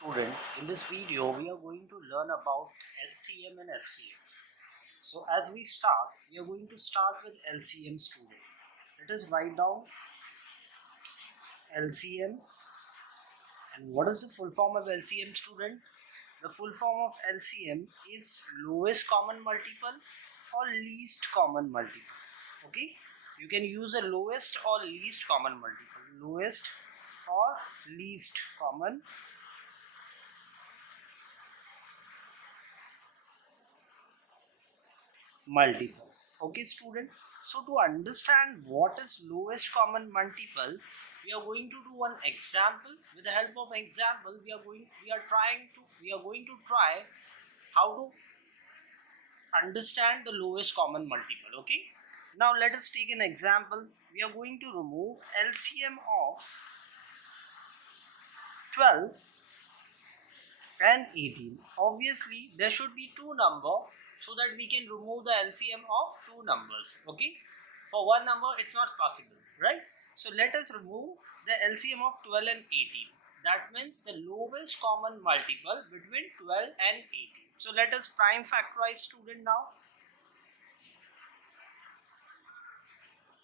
Student, in this video we are going to learn about LCM and SCM. So as we are going to start with LCM, student. Let us write down LCM. And what is the full form of LCM, student? The full form of LCM is lowest common multiple or least common multiple. Okay, you can use a lowest or least common multiple. Lowest or least common multiple. Okay, student, so to understand what is lowest common multiple, we are going to do one example. With the help of example, we are going to try how to understand the lowest common multiple. Okay, now let us take an example. We are going to remove LCM of 12 and 18. Obviously there should be two numbers so that we can remove the LCM of two numbers. Okay, for one number it's not possible, right? So let us remove the LCM of 12 and 18. That means the lowest common multiple between 12 and 18. So let us prime factorize, student. Now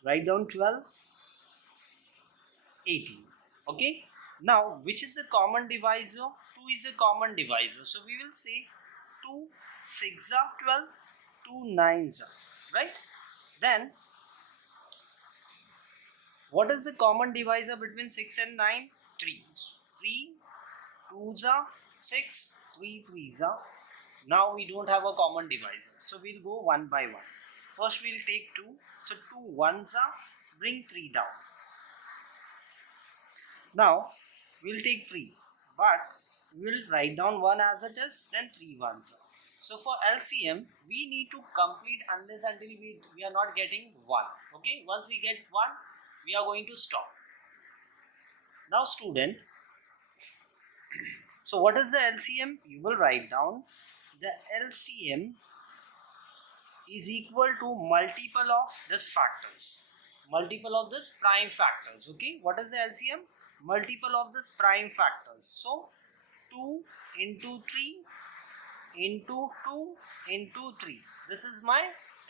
write down 12, 18. Okay, now which is the common divisor? 2 is a common divisor, so we will say 2 6 are 12, 2 9s are, right? Then what is the common divisor between 6 and 9? 3. 3 2s are 6, 3 3s are. Now we don't have a common divisor, so we'll go one by one. First we'll take 2, so 2 1s are, bring 3 down. Now we'll take 3, but we'll write down 1 as it is, then 3 1s are. So for LCM, we need to complete unless until we are not getting 1. Okay, once we get 1, we are going to stop. Now student, so what is the LCM? You will write down the LCM is equal to multiple of this factors. Multiple of this prime factors. Okay, what is the LCM? Multiple of this prime factors. So 2 into 3 into 2 into 3. This is my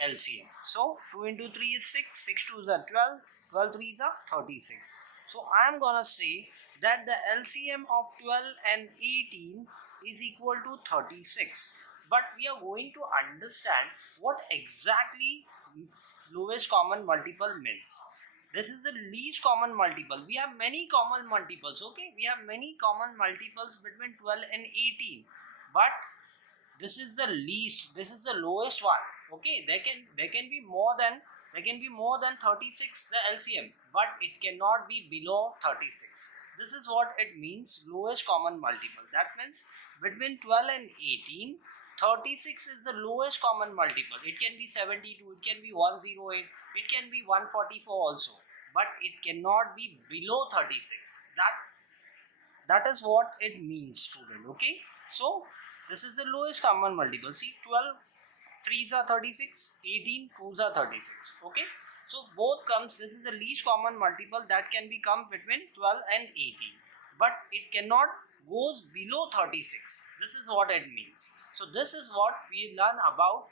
LCM. So 2 into 3 is 6, 6 2s are 12, 12 3s are 36. So I am gonna say that the LCM of 12 and 18 is equal to 36. But we are going to understand what exactly lowest common multiple means. This is the least common multiple. We have many common multiples. Okay, we have many common multiples between 12 and 18, but this is the least, this is the lowest one. Okay, there can be more than 36 the LCM, but it cannot be below 36. This is what it means, lowest common multiple. That means between 12 and 18, 36 is the lowest common multiple. It can be 72, it can be 108, it can be 144 also, but it cannot be below 36. That is what it means, student. Okay, so this is the lowest common multiple. See, 12 3s are 36, 18 2s are 36. Okay, so both comes, this is the least common multiple that can be come between 12 and 18, but it cannot goes below 36. This is what it means. So this is what we learn about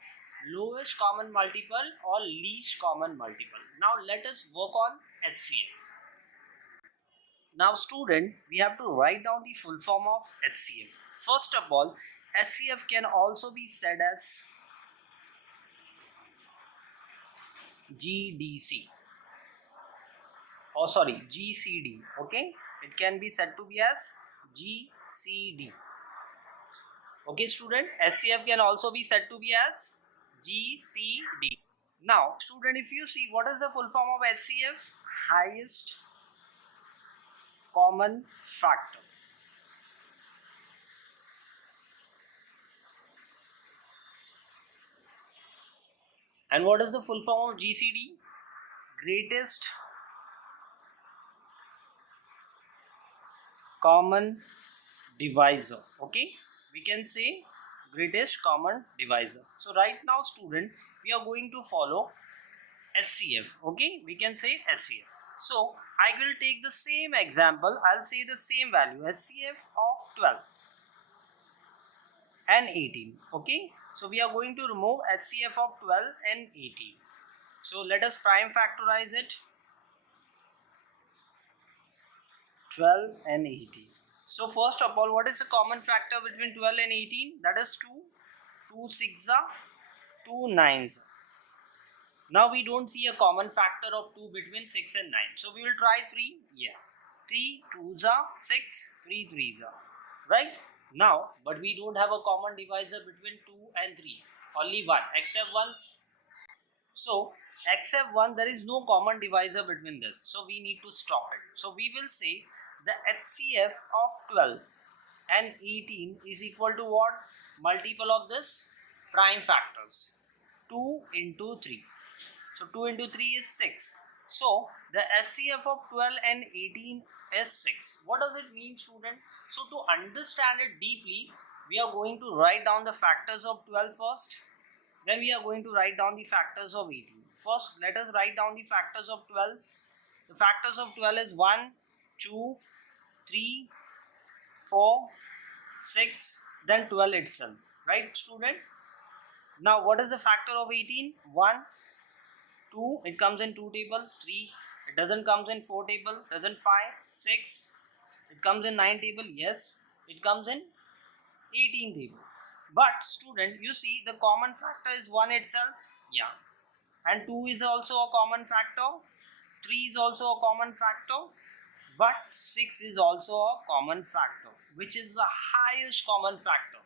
lowest common multiple or least common multiple. Now let us work on HCF. Now student, we have to write down the full form of HCF. First of all, HCF can also be said as GDC, or sorry, GCD. Okay, it can be said to be as GCD. Okay student, HCF can also be said to be as GCD. Now student, if you see, what is the full form of HCF? Highest common factor. And what is the full form of GCD? Greatest common divisor. Okay, we can say greatest common divisor. So right now student, we are going to follow HCF. Okay, we can say HCF. So I will take the same example. I'll say the same value, HCF of 12. and 18. Okay, so we are going to remove HCF of 12 and 18. So let us prime factorize it. 12 and 18. So first of all, what is the common factor between 12 and 18? That is 2. 2 6 are 2 9s. Now we don't see a common factor of 2 between 6 and 9. So we will try 3. Yeah. 3 2s are 6, 3 3s are. Right? Now, but we don't have a common divisor between 2 and 3. Only 1. Except 1. So, except 1, there is no common divisor between this. So, we need to stop it. So, we will say the HCF of 12 and 18 is equal to what? Multiple of this prime factors. 2 into 3. So, 2 into 3 is 6. So, the HCF of 12 and 18 is 6. What does it mean, student? So, to understand it deeply, we are going to write down the factors of 12 first. Then we are going to write down the factors of 18. First, let us write down the factors of 12. The factors of 12 is 1, 2, 3, 4, 6, then 12 itself. Right, student? Now, what is the factor of 18? 1, 2, it comes in 2 table. 3, it doesn't comes in 4 table. Doesn't 5, 6, it comes in 9 table. Yes, it comes in 18 table. But student, you see the common factor is 1 itself. Yeah. And 2 is also a common factor. 3 is also a common factor. But 6 is also a common factor, which is the highest common factor.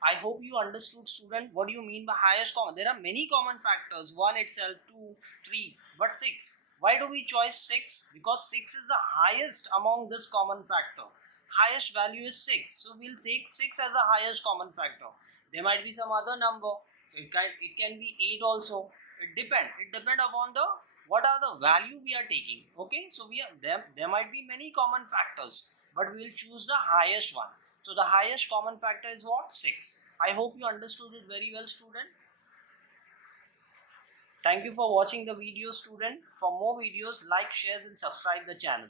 I hope you understood, student. What do you mean by highest common? There are many common factors. 1 itself, 2, 3, but 6. Why do we choose 6? Because 6 is the highest among this common factor. Highest value is 6. So we'll take 6 as the highest common factor. There might be some other number. It can be 8 also. It depends. It depends upon the what are the value we are taking. Okay, so we are there might be many common factors, but we will choose the highest one. So the highest common factor is what? 6. I hope you understood it very well, student. Thank you for watching the video, student. For more videos, like, share and subscribe the channel.